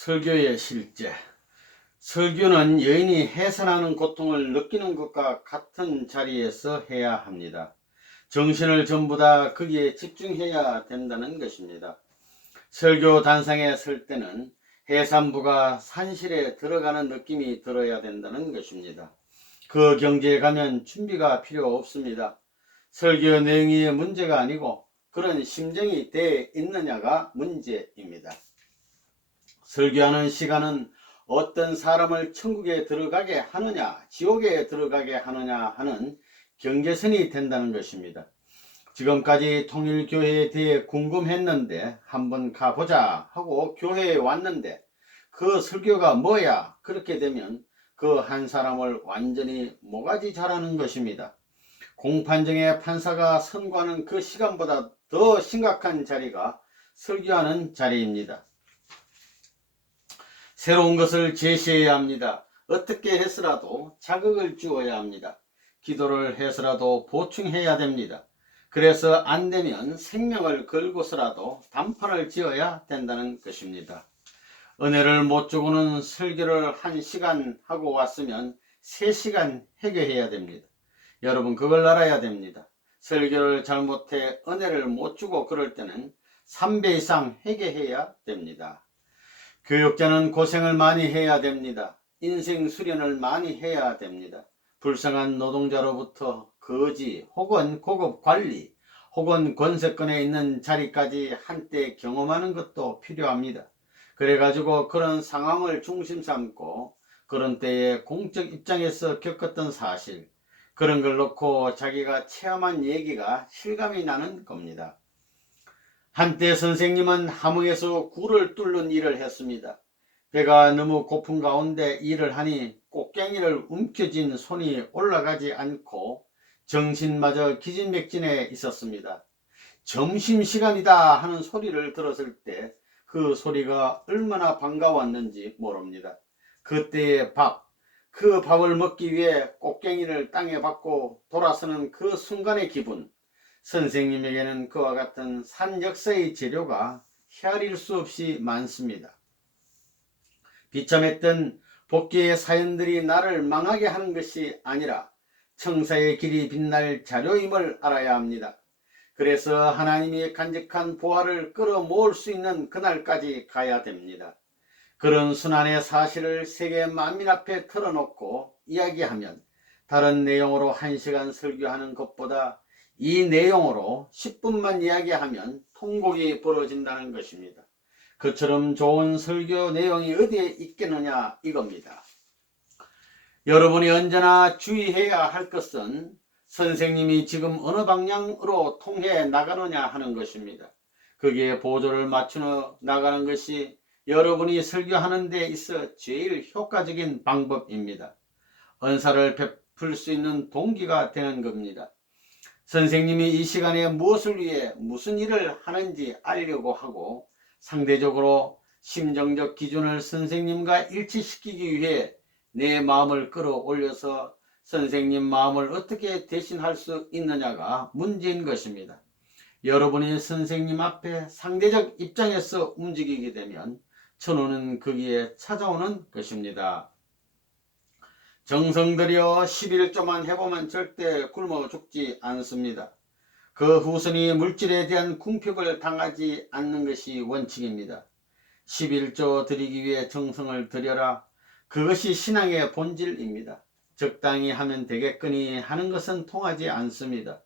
설교의 실제. 설교는 여인이 해산하는 고통을 느끼는 것과 같은 자리에서 해야 합니다. 정신을 전부 다 거기에 집중해야 된다는 것입니다. 설교 단상에 설 때는 해산부가 산실에 들어가는 느낌이 들어야 된다는 것입니다. 그 경지에 가면 준비가 필요 없습니다. 설교 내용이 문제가 아니고 그런 심정이 돼 있느냐가 문제입니다. 설교하는 시간은 어떤 사람을 천국에 들어가게 하느냐, 지옥에 들어가게 하느냐 하는 경계선이 된다는 것입니다. 지금까지 통일교회에 대해 궁금했는데 한번 가보자 하고 교회에 왔는데 그 설교가 뭐야? 그렇게 되면 그 한 사람을 완전히 모가지 자라는 것입니다. 공판정의 판사가 선고하는 그 시간보다 더 심각한 자리가 설교하는 자리입니다. 새로운 것을 제시해야 합니다. 어떻게 해서라도 자극을 주어야 합니다. 기도를 해서라도 보충해야 됩니다. 그래서 안 되면 생명을 걸고서라도 단판을 지어야 된다는 것입니다. 은혜를 못 주고는 설교를 한 시간 하고 왔으면 세 시간 해결해야 됩니다. 여러분 그걸 알아야 됩니다. 설교를 잘못해 은혜를 못 주고 그럴 때는 3배 이상 회개해야 됩니다. 교육자는 고생을 많이 해야 됩니다. 인생 수련을 많이 해야 됩니다. 불쌍한 노동자로부터 거지 혹은 고급 관리 혹은 권세권에 있는 자리까지 한때 경험하는 것도 필요합니다. 그래가지고 그런 상황을 중심 삼고 그런 때에 공적 입장에서 겪었던 사실 그런 걸 놓고 자기가 체험한 얘기가 실감이 나는 겁니다. 한때 선생님은 함흥에서 굴을 뚫는 일을 했습니다. 배가 너무 고픈 가운데 일을 하니 꽃갱이를 움켜쥔 손이 올라가지 않고 정신마저 기진맥진해 있었습니다. 점심시간이다 하는 소리를 들었을 때 그 소리가 얼마나 반가웠는지 모릅니다. 그때의 밥, 그 밥을 먹기 위해 꽃갱이를 땅에 박고 돌아서는 그 순간의 기분, 선생님에게는 그와 같은 산 역사의 재료가 헤아릴 수 없이 많습니다. 비참했던 복귀의 사연들이 나를 망하게 하는 것이 아니라 청사의 길이 빛날 자료임을 알아야 합니다. 그래서 하나님이 간직한 보화를 끌어모을 수 있는 그날까지 가야 됩니다. 그런 순환의 사실을 세계 만민 앞에 털어놓고 이야기하면 다른 내용으로 한 시간 설교하는 것보다 이 내용으로 10분만 이야기하면 통곡이 벌어진다는 것입니다. 그처럼 좋은 설교 내용이 어디에 있겠느냐 이겁니다. 여러분이 언제나 주의해야 할 것은 선생님이 지금 어느 방향으로 통해 나가느냐 하는 것입니다. 거기에 보조를 맞추어 나가는 것이 여러분이 설교하는 데 있어 제일 효과적인 방법입니다. 은사를 베풀 수 있는 동기가 되는 겁니다. 선생님이 이 시간에 무엇을 위해 무슨 일을 하는지 알려고 하고 상대적으로 심정적 기준을 선생님과 일치시키기 위해 내 마음을 끌어올려서 선생님 마음을 어떻게 대신할 수 있느냐가 문제인 것입니다. 여러분이 선생님 앞에 상대적 입장에서 움직이게 되면 천호는 거기에 찾아오는 것입니다. 정성 들여 11조만 해보면 절대 굶어 죽지 않습니다. 그 후손이 물질에 대한 궁핍을 당하지 않는 것이 원칙입니다. 11조 드리기 위해 정성을 들여라. 그것이 신앙의 본질입니다. 적당히 하면 되겠거니 하는 것은 통하지 않습니다.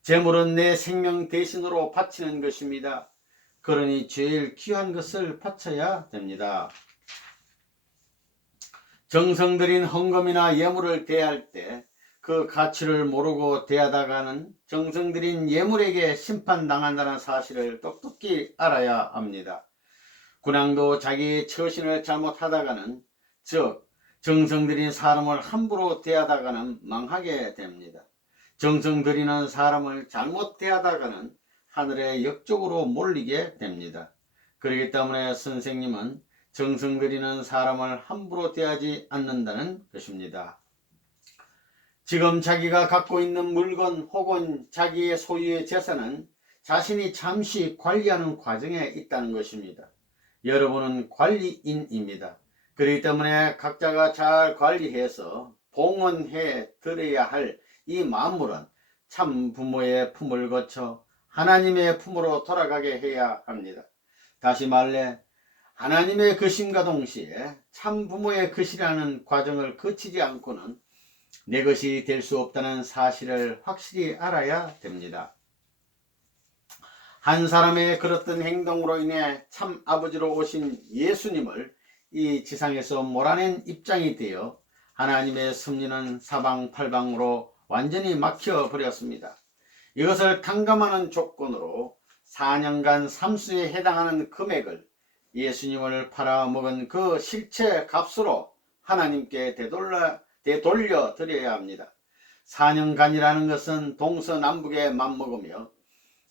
재물은 내 생명 대신으로 바치는 것입니다. 그러니 제일 귀한 것을 바쳐야 됩니다. 정성 들인 헌금이나 예물을 대할 때 그 가치를 모르고 대하다가는 정성 들인 예물에게 심판당한다는 사실을 똑똑히 알아야 합니다. 군왕도 자기 처신을 잘못하다가는 즉 정성 들인 사람을 함부로 대하다가는 망하게 됩니다. 정성 들이는 사람을 잘못 대하다가는 하늘의 역쪽으로 몰리게 됩니다. 그렇기 때문에 선생님은 정성 들이는 사람을 함부로 대하지 않는다는 것입니다. 지금 자기가 갖고 있는 물건 혹은 자기의 소유의 재산은 자신이 잠시 관리하는 과정에 있다는 것입니다. 여러분은 관리인입니다. 그렇기 때문에 각자가 잘 관리해서 봉헌해 드려야 할 이 만물은 참 부모의 품을 거쳐 하나님의 품으로 돌아가게 해야 합니다. 다시 말해 하나님의 그심과 동시에 참 부모의 그시라는 과정을 거치지 않고는 내 것이 될 수 없다는 사실을 확실히 알아야 됩니다. 한 사람의 그렇던 행동으로 인해 참 아버지로 오신 예수님을 이 지상에서 몰아낸 입장이 되어 하나님의 섭리는 사방팔방으로 완전히 막혀 버렸습니다. 이것을 탕감하는 조건으로 4년간 삼수에 해당하는 금액을 예수님을 팔아먹은 그 실체 값으로 하나님께 되돌려, 되돌려 드려야 합니다. 4년간이라는 것은 동서남북에 맞먹으며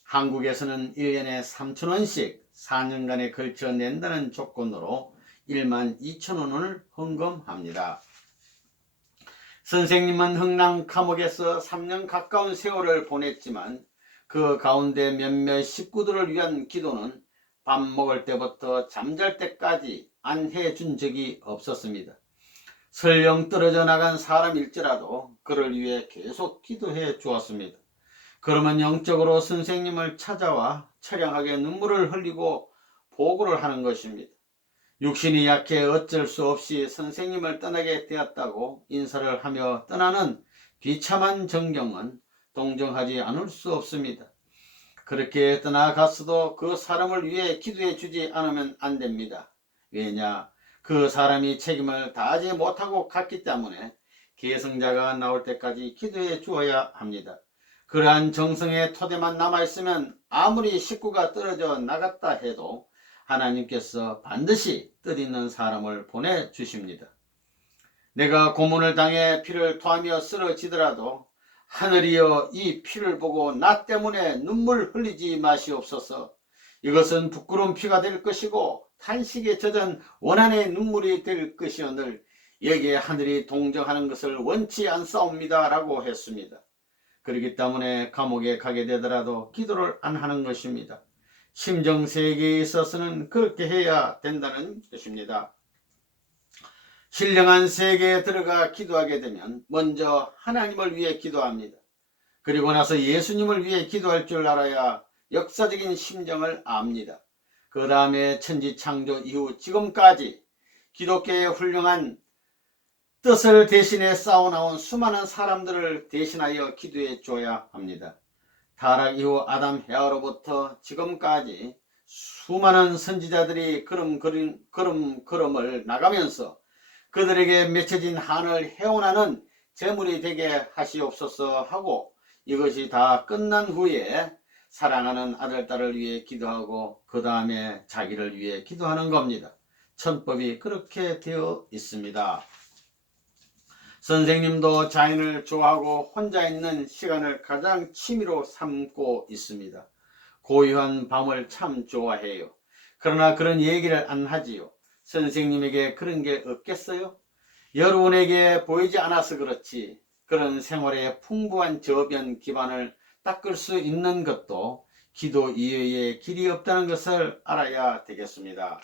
한국에서는 1년에 3천원씩 4년간에 걸쳐 낸다는 조건으로 1만 2천원을 헌금합니다. 선생님은 흥남 감옥에서 3년 가까운 세월을 보냈지만 그 가운데 몇몇 식구들을 위한 기도는 밥 먹을 때부터 잠잘 때까지 안 해준 적이 없었습니다. 설령 떨어져 나간 사람일지라도 그를 위해 계속 기도해 주었습니다. 그러면 영적으로 선생님을 찾아와 처량하게 눈물을 흘리고 보고를 하는 것입니다. 육신이 약해 어쩔 수 없이 선생님을 떠나게 되었다고 인사를 하며 떠나는 비참한 정경은 동정하지 않을 수 없습니다. 그렇게 떠나갔어도 그 사람을 위해 기도해 주지 않으면 안 됩니다. 왜냐? 그 사람이 책임을 다하지 못하고 갔기 때문에 계승자가 나올 때까지 기도해 주어야 합니다. 그러한 정성의 토대만 남아있으면 아무리 식구가 떨어져 나갔다 해도 하나님께서 반드시 뜻 있는 사람을 보내주십니다. 내가 고문을 당해 피를 토하며 쓰러지더라도 하늘이여 이 피를 보고 나 때문에 눈물 흘리지 마시옵소서. 이것은 부끄러운 피가 될 것이고 탄식에 젖은 원한의 눈물이 될 것이오늘 여기에 하늘이 동정하는 것을 원치 않사옵니다 라고 했습니다. 그렇기 때문에 감옥에 가게 되더라도 기도를 안 하는 것입니다. 심정 세계에 있어서는 그렇게 해야 된다는 것입니다. 신령한 세계에 들어가 기도하게 되면 먼저 하나님을 위해 기도합니다. 그리고 나서 예수님을 위해 기도할 줄 알아야 역사적인 심정을 압니다. 그 다음에 천지 창조 이후 지금까지 기독교의 훌륭한 뜻을 대신해 싸워나온 수많은 사람들을 대신하여 기도해 줘야 합니다. 타락 이후 아담 헤아로부터 지금까지 수많은 선지자들이 걸음 걸음 걸음 걸음을 나가면서 그들에게 맺혀진 한을 해원하는 재물이 되게 하시옵소서 하고 이것이 다 끝난 후에 사랑하는 아들, 딸을 위해 기도하고 그 다음에 자기를 위해 기도하는 겁니다. 천법이 그렇게 되어 있습니다. 선생님도 자연을 좋아하고 혼자 있는 시간을 가장 취미로 삼고 있습니다. 고요한 밤을 참 좋아해요. 그러나 그런 얘기를 안 하지요. 선생님에게 그런 게 없겠어요? 여러분에게 보이지 않아서 그렇지 그런 생활의 풍부한 저변 기반을 닦을 수 있는 것도 기도 이외에 길이 없다는 것을 알아야 되겠습니다.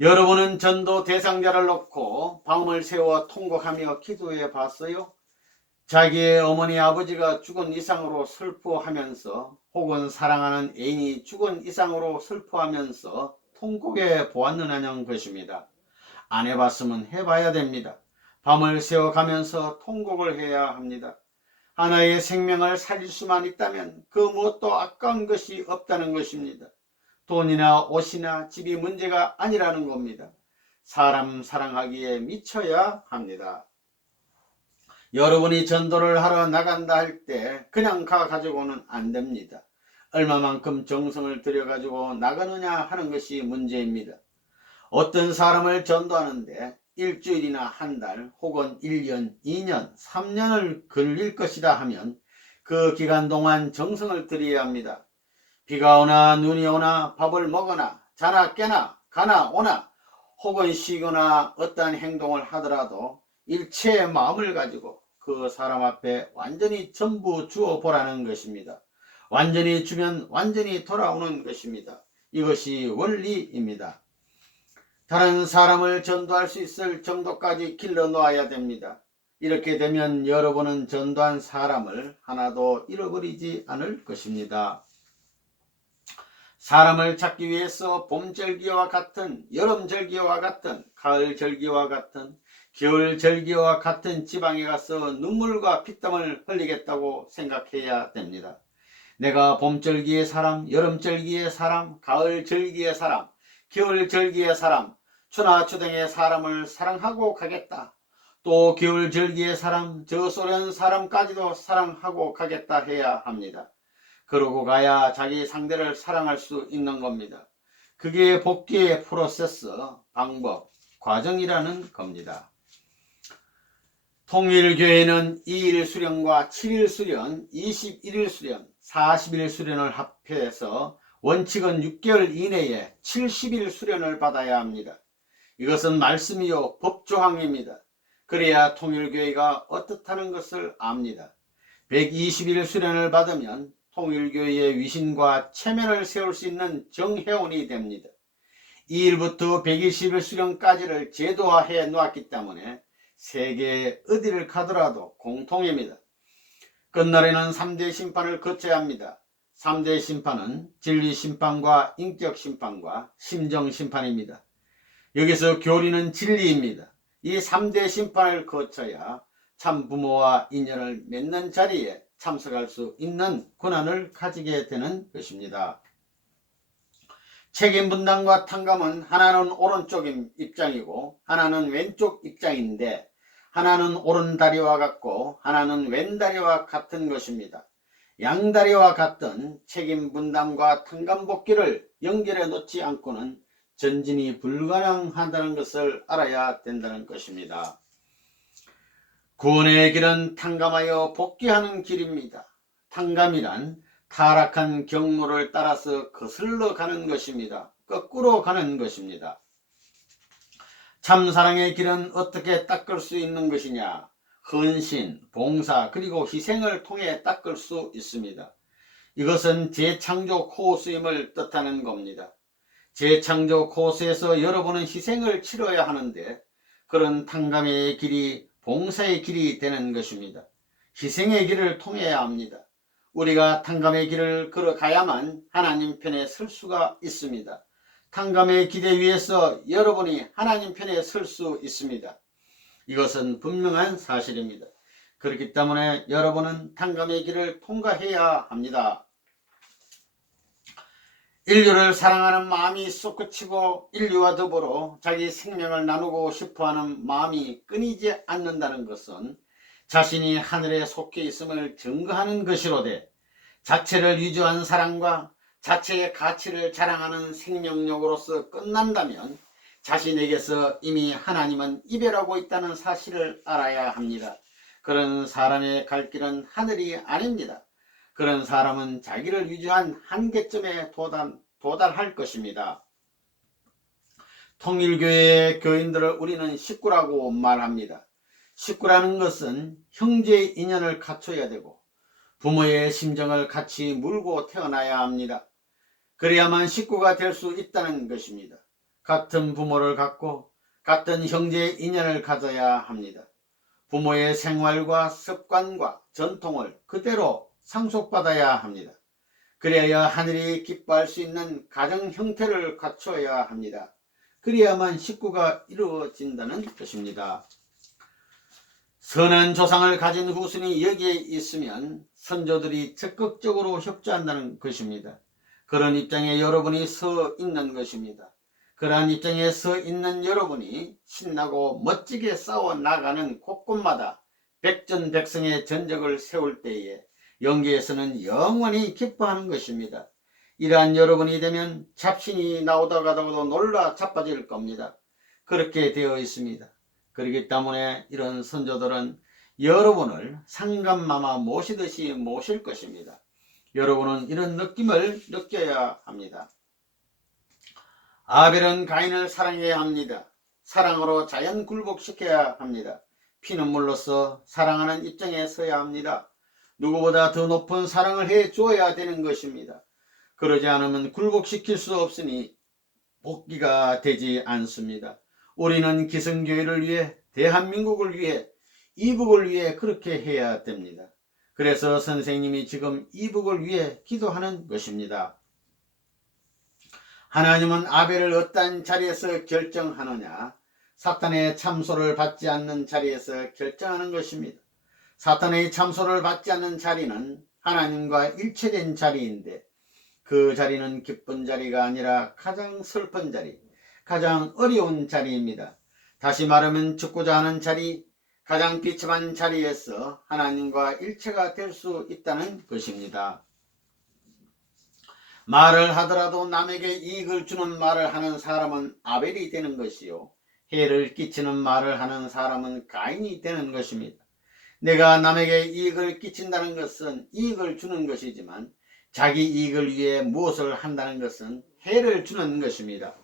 여러분은 전도 대상자를 놓고 밤을 세워 통곡하며 기도해 봤어요? 자기의 어머니 아버지가 죽은 이상으로 슬퍼하면서 혹은 사랑하는 애인이 죽은 이상으로 슬퍼하면서 통곡해 보았느냐는 것입니다. 안 해봤으면 해봐야 됩니다. 밤을 새워가면서 통곡을 해야 합니다. 하나의 생명을 살릴 수만 있다면 그 무엇도 아까운 것이 없다는 것입니다. 돈이나 옷이나 집이 문제가 아니라는 겁니다. 사람 사랑하기에 미쳐야 합니다. 여러분이 전도를 하러 나간다 할 때 그냥 가 가지고는 안 됩니다. 얼마만큼 정성을 들여 가지고 나가느냐 하는 것이 문제입니다. 어떤 사람을 전도하는데 일주일이나 한 달 혹은 1년, 2년, 3년을 걸릴 것이다 하면 그 기간 동안 정성을 들여야 합니다. 비가 오나 눈이 오나 밥을 먹거나 자나 깨나 가나 오나 혹은 쉬거나 어떠한 행동을 하더라도 일체의 마음을 가지고 그 사람 앞에 완전히 전부 주어 보라는 것입니다. 완전히 주면 완전히 돌아오는 것입니다. 이것이 원리입니다. 다른 사람을 전도할 수 있을 정도까지 길러 놓아야 됩니다. 이렇게 되면 여러분은 전도한 사람을 하나도 잃어버리지 않을 것입니다. 사람을 찾기 위해서 봄절기와 같은 여름절기와 같은 가을절기와 같은 겨울절기와 같은 지방에 가서 눈물과 피땀을 흘리겠다고 생각해야 됩니다. 내가 봄절기의 사람, 여름절기의 사람, 가을절기의 사람, 겨울절기의 사람, 추나 추등의 사람을 사랑하고 가겠다. 또 겨울절기의 사람, 저소련 사람까지도 사랑하고 가겠다 해야 합니다. 그러고 가야 자기 상대를 사랑할 수 있는 겁니다. 그게 복귀의 프로세스, 방법, 과정이라는 겁니다. 통일교회는 2일 수련과 7일 수련, 21일 수련, 40일 수련을 합해서 원칙은 6개월 이내에 70일 수련을 받아야 합니다. 이것은 말씀이요 법조항입니다. 그래야 통일교회가 어떻다는 것을 압니다. 120일 수련을 받으면 통일교회의 위신과 체면을 세울 수 있는 정회원이 됩니다. 2일부터 120일 수련까지를 제도화해 놓았기 때문에 세계 어디를 가더라도 공통입니다. 끝날에는 3대 심판을 거쳐야 합니다. 3대 심판은 진리 심판과 인격 심판과 심정 심판입니다. 여기서 교리는 진리입니다. 이 3대 심판을 거쳐야 참 부모와 인연을 맺는 자리에 참석할 수 있는 권한을 가지게 되는 것입니다. 책임 분담과 탕감은 하나는 오른쪽 입장이고 하나는 왼쪽 입장인데 하나는 오른다리와 같고 하나는 왼다리와 같은 것입니다. 양다리와 같은 책임 분담과 탕감 복귀를 연결해 놓지 않고는 전진이 불가능하다는 것을 알아야 된다는 것입니다. 구원의 길은 탕감하여 복귀하는 길입니다. 탕감이란 타락한 경로를 따라서 거슬러 가는 것입니다. 거꾸로 가는 것입니다. 참사랑의 길은 어떻게 닦을 수 있는 것이냐? 헌신, 봉사, 그리고 희생을 통해 닦을 수 있습니다. 이것은 재창조 코스임을 뜻하는 겁니다. 재창조 코스에서 여러분은 희생을 치러야 하는데 그런 탕감의 길이 봉사의 길이 되는 것입니다. 희생의 길을 통해야 합니다. 우리가 탕감의 길을 걸어가야만 하나님 편에 설 수가 있습니다. 탕감의 기대 위에서 여러분이 하나님 편에 설 수 있습니다. 이것은 분명한 사실입니다. 그렇기 때문에 여러분은 탕감의 길을 통과해야 합니다. 인류를 사랑하는 마음이 솟구치고 인류와 더불어 자기 생명을 나누고 싶어하는 마음이 끊이지 않는다는 것은 자신이 하늘에 속해 있음을 증거하는 것이로되 자체를 유지한 사랑과 자체의 가치를 자랑하는 생명력으로서 끝난다면 자신에게서 이미 하나님은 이별하고 있다는 사실을 알아야 합니다. 그런 사람의 갈 길은 하늘이 아닙니다. 그런 사람은 자기를 유지한 한계점에 도달, 도달할 것입니다. 통일교회의 교인들을 우리는 식구라고 말합니다. 식구라는 것은 형제의 인연을 갖춰야 되고 부모의 심정을 같이 물고 태어나야 합니다. 그래야만 식구가 될 수 있다는 것입니다. 같은 부모를 갖고 같은 형제의 인연을 가져야 합니다. 부모의 생활과 습관과 전통을 그대로 상속받아야 합니다. 그래야 하늘이 기뻐할 수 있는 가정 형태를 갖춰야 합니다. 그래야만 식구가 이루어진다는 것입니다. 선한 조상을 가진 후손이 여기에 있으면 선조들이 적극적으로 협조한다는 것입니다. 그런 입장에 여러분이 서 있는 것입니다. 그러한 입장에 서 있는 여러분이 신나고 멋지게 싸워 나가는 곳곳마다 백전백승의 전적을 세울 때에 영계에서는 영원히 기뻐하는 것입니다. 이러한 여러분이 되면 잡신이 나오다 가다가도 놀라 자빠질 겁니다. 그렇게 되어 있습니다. 그렇기 때문에 이런 선조들은 여러분을 상감마마 모시듯이 모실 것입니다. 여러분은 이런 느낌을 느껴야 합니다. 아벨은 가인을 사랑해야 합니다. 사랑으로 자연 굴복시켜야 합니다. 피눈물로써 사랑하는 입장에 서야 합니다. 누구보다 더 높은 사랑을 해 주어야 되는 것입니다. 그러지 않으면 굴복시킬 수 없으니 복귀가 되지 않습니다. 우리는 기성교회를 위해 대한민국을 위해 이북을 위해 그렇게 해야 됩니다. 그래서 선생님이 지금 이북을 위해 기도하는 것입니다. 하나님은 아벨을 어떤 자리에서 결정하느냐? 사탄의 참소를 받지 않는 자리에서 결정하는 것입니다. 사탄의 참소를 받지 않는 자리는 하나님과 일체된 자리인데 그 자리는 기쁜 자리가 아니라 가장 슬픈 자리, 가장 어려운 자리입니다. 다시 말하면 죽고자 하는 자리, 가장 비참한 자리에서 하나님과 일체가 될 수 있다는 것입니다. 말을 하더라도 남에게 이익을 주는 말을 하는 사람은 아벨이 되는 것이요. 해를 끼치는 말을 하는 사람은 가인이 되는 것입니다. 내가 남에게 이익을 끼친다는 것은 이익을 주는 것이지만 자기 이익을 위해 무엇을 한다는 것은 해를 주는 것입니다.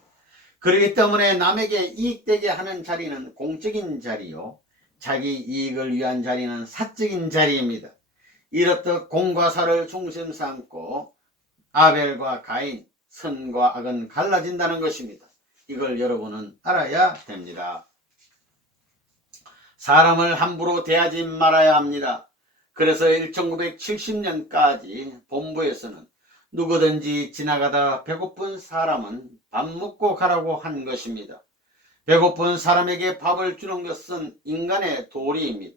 그렇기 때문에 남에게 이익되게 하는 자리는 공적인 자리요. 자기 이익을 위한 자리는 사적인 자리입니다. 이렇듯 공과 사를 중심 삼고 아벨과 가인, 선과 악은 갈라진다는 것입니다. 이걸 여러분은 알아야 됩니다. 사람을 함부로 대하지 말아야 합니다. 그래서 1970년까지 본부에서는 누구든지 지나가다 배고픈 사람은 밥 먹고 가라고 한 것입니다. 배고픈 사람에게 밥을 주는 것은 인간의 도리입니다.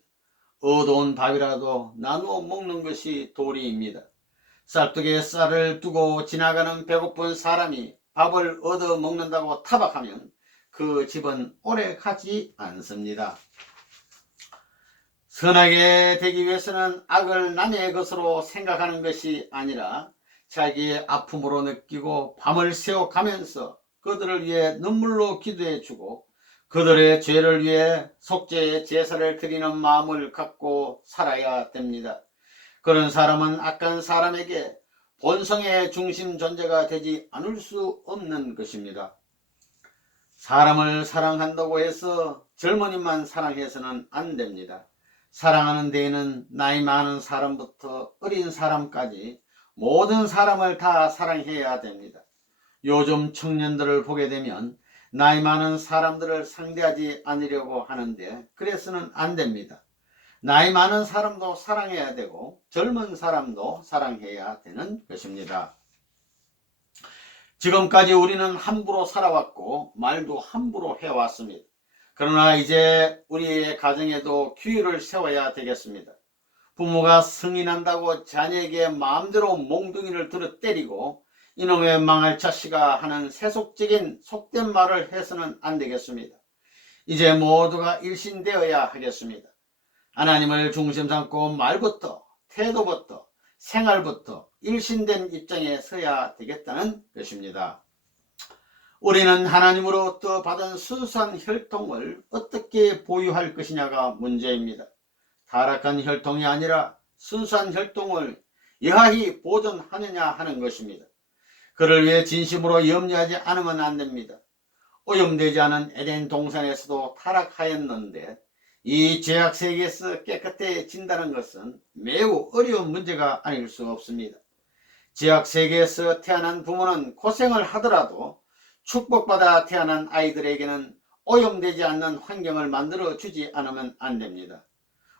얻어온 밥이라도 나누어 먹는 것이 도리입니다. 쌀떡에 쌀을 두고 지나가는 배고픈 사람이 밥을 얻어 먹는다고 타박하면 그 집은 오래 가지 않습니다. 선하게 되기 위해서는 악을 남의 것으로 생각하는 것이 아니라 자기의 아픔으로 느끼고 밤을 새워 가면서 그들을 위해 눈물로 기도해 주고 그들의 죄를 위해 속죄의 제사를 드리는 마음을 갖고 살아야 됩니다. 그런 사람은 악한 사람에게 본성의 중심 존재가 되지 않을 수 없는 것입니다. 사람을 사랑한다고 해서 젊은이만 사랑해서는 안 됩니다. 사랑하는 데에는 나이 많은 사람부터 어린 사람까지 모든 사람을 다 사랑해야 됩니다. 요즘 청년들을 보게 되면 나이 많은 사람들을 상대하지 않으려고 하는데 그래서는 안 됩니다. 나이 많은 사람도 사랑해야 되고 젊은 사람도 사랑해야 되는 것입니다. 지금까지 우리는 함부로 살아왔고 말도 함부로 해왔습니다. 그러나 이제 우리의 가정에도 규율을 세워야 되겠습니다. 부모가 승인한다고 자녀에게 마음대로 몽둥이를 들어 때리고 이놈의 망할 자식아 하는 세속적인 속된 말을 해서는 안 되겠습니다. 이제 모두가 일신되어야 하겠습니다. 하나님을 중심 삼고 말부터 태도부터 생활부터 일신된 입장에 서야 되겠다는 것입니다. 우리는 하나님으로부터 받은 순수한 혈통을 어떻게 보유할 것이냐가 문제입니다. 타락한 혈통이 아니라 순수한 혈통을 여하히 보존하느냐 하는 것입니다. 그를 위해 진심으로 염려하지 않으면 안 됩니다. 오염되지 않은 에덴 동산에서도 타락하였는데 이 죄악 세계에서 깨끗해진다는 것은 매우 어려운 문제가 아닐 수 없습니다. 죄악 세계에서 태어난 부모는 고생을 하더라도 축복받아 태어난 아이들에게는 오염되지 않는 환경을 만들어 주지 않으면 안 됩니다.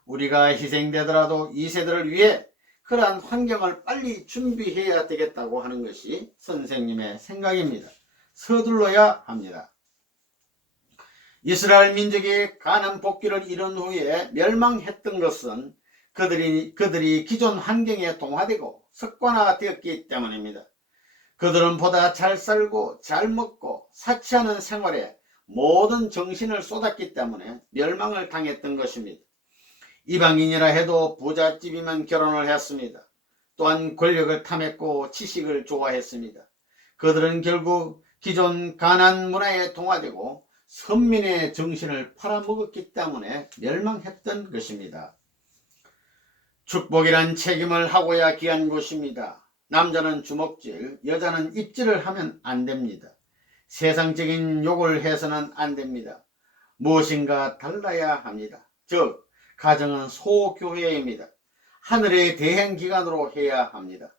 우리가 희생되더라도 이 세대를 위해 그러한 환경을 빨리 준비해야 되겠다고 하는 것이 선생님의 생각입니다. 서둘러야 합니다. 이스라엘 민족이 가난 복귀를 이룬 후에 멸망했던 것은 그들이, 그들이 기존 환경에 동화되고 습관화되었기 때문입니다. 그들은 보다 잘 살고 잘 먹고 사치하는 생활에 모든 정신을 쏟았기 때문에 멸망을 당했던 것입니다. 이방인이라 해도 부잣집이면 결혼을 했습니다. 또한 권력을 탐했고 지식을 좋아했습니다. 그들은 결국 기존 가난 문화에 동화되고 선민의 정신을 팔아먹었기 때문에 멸망했던 것입니다. 축복이란 책임을 하고야 귀한 것입니다. 남자는 주먹질, 여자는 입질을 하면 안 됩니다. 세상적인 욕을 해서는 안 됩니다. 무엇인가 달라야 합니다. 즉, 가정은 소교회입니다. 하늘의 대행기관으로 해야 합니다.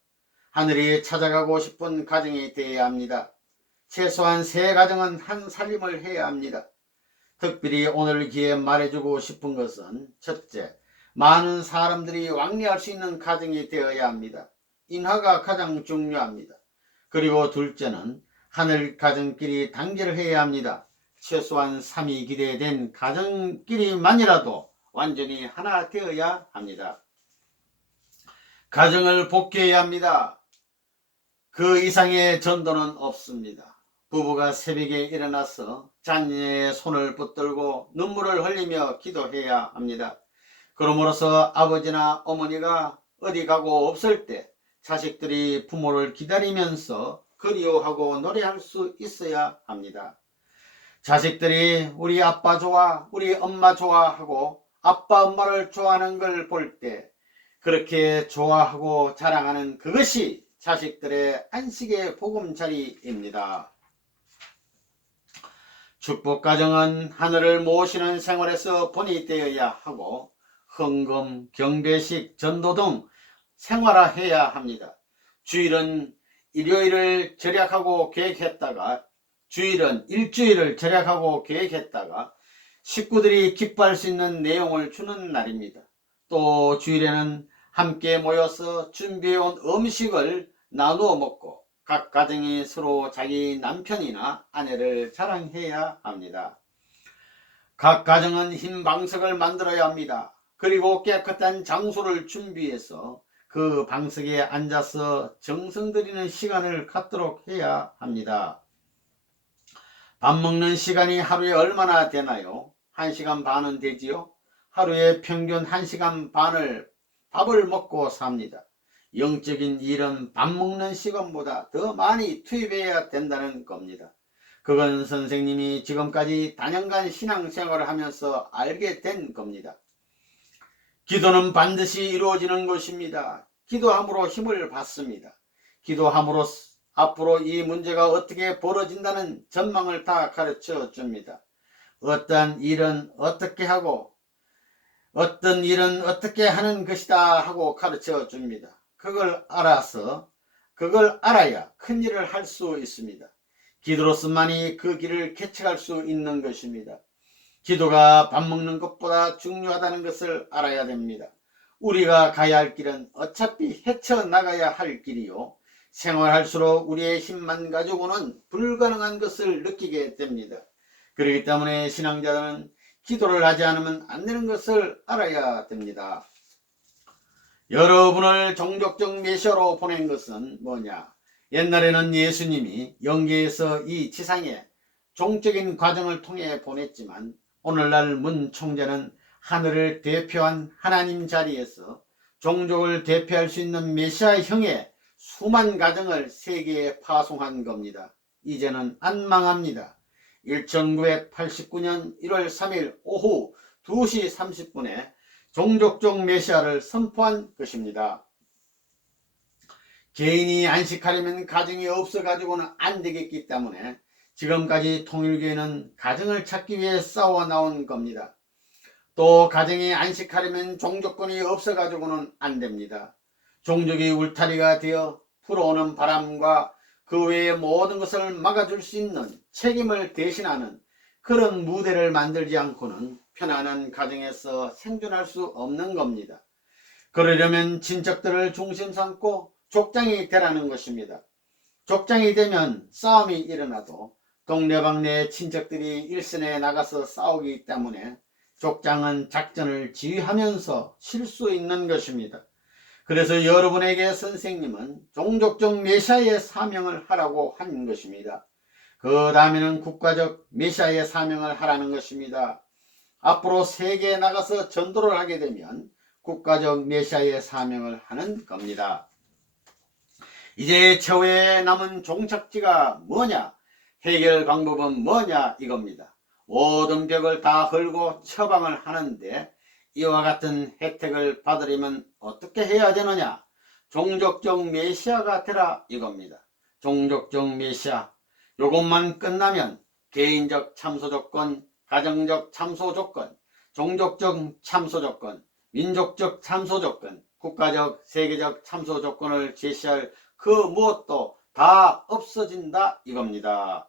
하늘이 찾아가고 싶은 가정이 되어야 합니다. 최소한 세 가정은 한 살림을 해야 합니다. 특별히 오늘 기회에 말해주고 싶은 것은 첫째, 많은 사람들이 왕래할 수 있는 가정이 되어야 합니다. 인하가 가장 중요합니다. 그리고 둘째는 하늘 가정끼리 단계를 해야 합니다. 최소한 3이 기대된 가정끼리만이라도 완전히 하나 되어야 합니다. 가정을 복귀해야 합니다. 그 이상의 전도는 없습니다. 부부가 새벽에 일어나서 자녀의 손을 붙들고 눈물을 흘리며 기도해야 합니다. 그러므로서 아버지나 어머니가 어디 가고 없을 때 자식들이 부모를 기다리면서 그리워하고 노래할 수 있어야 합니다. 자식들이 우리 아빠 좋아, 우리 엄마 좋아 하고 아빠 엄마를 좋아하는 걸 볼 때 그렇게 좋아하고 자랑하는 그것이 자식들의 안식의 보금자리입니다. 축복가정은 하늘을 모시는 생활에서 본이 되어야 하고 헌금, 경배식, 전도 등 생활화해야 합니다. 주일은 일요일을 절약하고 계획했다가 주일은 일주일을 절약하고 계획했다가 식구들이 기뻐할 수 있는 내용을 주는 날입니다. 또 주일에는 함께 모여서 준비해온 음식을 나누어 먹고 각 가정이 서로 자기 남편이나 아내를 자랑해야 합니다. 각 가정은 흰 방석을 만들어야 합니다. 그리고 깨끗한 장소를 준비해서 그 방석에 앉아서 정성 들이는 시간을 갖도록 해야 합니다. 밥 먹는 시간이 하루에 얼마나 되나요? 1시간 반은 되지요? 하루에 평균 1시간 반을 밥을 먹고 삽니다. 영적인 일은 밥 먹는 시간보다 더 많이 투입해야 된다는 겁니다. 그건 선생님이 지금까지 단연간 신앙생활을 하면서 알게 된 겁니다. 기도는 반드시 이루어지는 것입니다. 기도함으로 힘을 받습니다. 기도함으로 앞으로 이 문제가 어떻게 벌어진다는 전망을 다 가르쳐 줍니다. 어떤 일은 어떻게 하고 어떤 일은 어떻게 하는 것이다 하고 가르쳐 줍니다. 그걸 알아서 그걸 알아야 큰 일을 할 수 있습니다. 기도로서만이 그 길을 개척할 수 있는 것입니다. 기도가 밥 먹는 것보다 중요하다는 것을 알아야 됩니다. 우리가 가야 할 길은 어차피 헤쳐나가야 할 길이요. 생활할수록 우리의 힘만 가지고는 불가능한 것을 느끼게 됩니다. 그렇기 때문에 신앙자들은 기도를 하지 않으면 안 되는 것을 알아야 됩니다. 여러분을 종족적 메시아로 보낸 것은 뭐냐? 옛날에는 예수님이 영계에서 이 지상에 종적인 과정을 통해 보냈지만 오늘날 문 총재는 하늘을 대표한 하나님 자리에서 종족을 대표할 수 있는 메시아 형의 수만 가정을 세계에 파송한 겁니다. 이제는 안 망합니다. 1989년 1월 3일 오후 2시 30분에 종족적 메시아를 선포한 것입니다. 개인이 안식하려면 가정이 없어가지고는 안 되겠기 때문에 지금까지 통일교회는 가정을 찾기 위해 싸워 나온 겁니다. 또 가정이 안식하려면 종족권이 없어가지고는 안 됩니다. 종족이 울타리가 되어 불어오는 바람과 그 외의 모든 것을 막아줄 수 있는 책임을 대신하는 그런 무대를 만들지 않고는 편안한 가정에서 생존할 수 없는 겁니다. 그러려면 친척들을 중심 삼고 족장이 되라는 것입니다. 족장이 되면 싸움이 일어나도 동네방네 친척들이 일선에 나가서 싸우기 때문에 족장은 작전을 지휘하면서 쉴 수 있는 것입니다. 그래서 여러분에게 선생님은 종족적 메시아의 사명을 하라고 한 것입니다. 그 다음에는 국가적 메시아의 사명을 하라는 것입니다. 앞으로 세계에 나가서 전도를 하게 되면 국가적 메시아의 사명을 하는 겁니다. 이제 최후에 남은 종착지가 뭐냐? 해결 방법은 뭐냐? 이겁니다. 모든 벽을 다 헐고 처방을 하는데 이와 같은 혜택을 받으려면 어떻게 해야 되느냐? 종족적 메시아가 되라 이겁니다. 종족적 메시아. 요것만 끝나면 개인적 참소 조건, 가정적 참소 조건, 종족적 참소 조건, 민족적 참소 조건, 국가적, 세계적 참소 조건을 제시할 그 무엇도 다 없어진다 이겁니다.